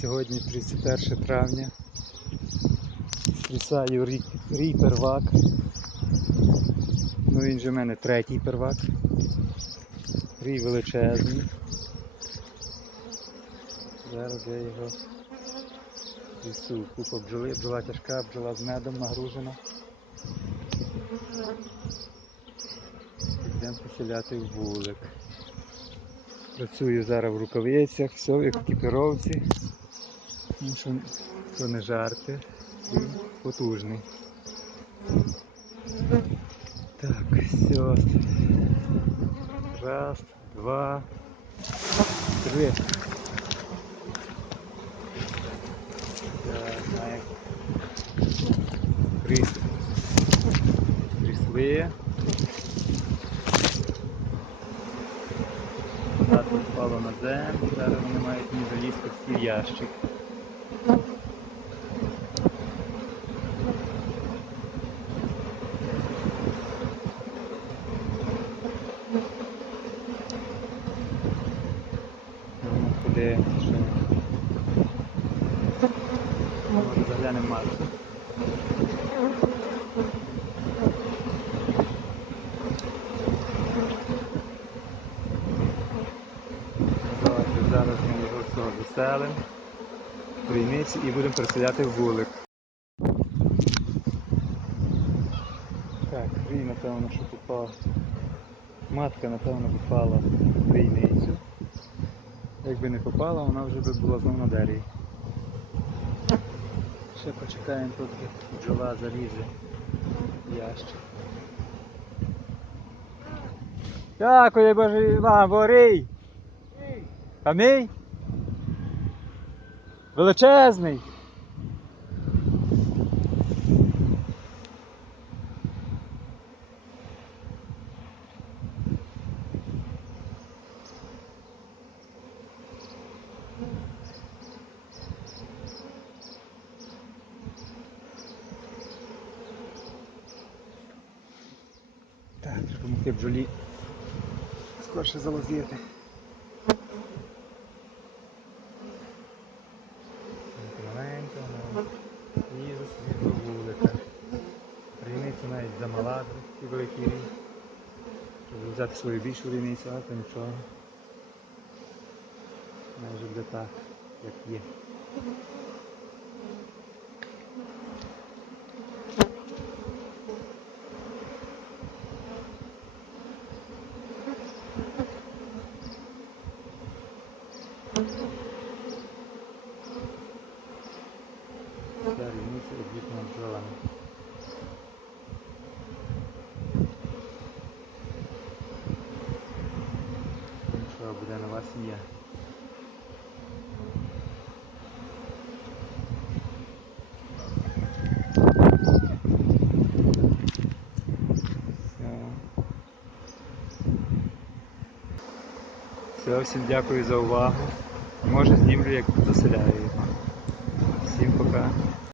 Сьогодні 31 травня. Стрісаю рій, рій первак. Ну він же в мене третій первак. Рій величезний. Зараз я його несу. Купа бджоли, бджола тяжка, бджола з медом нагружена. Йдемо поселяти в вулик. Працюю зараз в рукавицях, все в екіпіровці. Ну, що то не жарти. Він потужний. Так, все. Раз, два, три. Так, має Тріс. Трісли. Тато впало на землю, зараз вони мають не залізти в ящик. Подивимося, що заглянемо Марку. Зараз ми його всього заселимо рійниці і будемо переселяти вулик. Так, рій, напевно, що попав. Матка, напевно, попала в рійницю. Якби не попала, вона вже би була знову на дереві. Ще почекаємо, поки бджола залізе ящик. Дякую, Боже вам, ворій! Камінь? Величезний. Допомогти бджолі скорше залозити. Маленько, ну, і до вулика. Рівниця навіть замала, і великий рій. Щоб взяти свою більшу рівницю, але то нічого. Майже буде так, як є. Ця рівниця обвітна бджолами. Нічого буде на вас є. Все, всім дякую за увагу. Може знімлю, як заселяю його. Всім пока.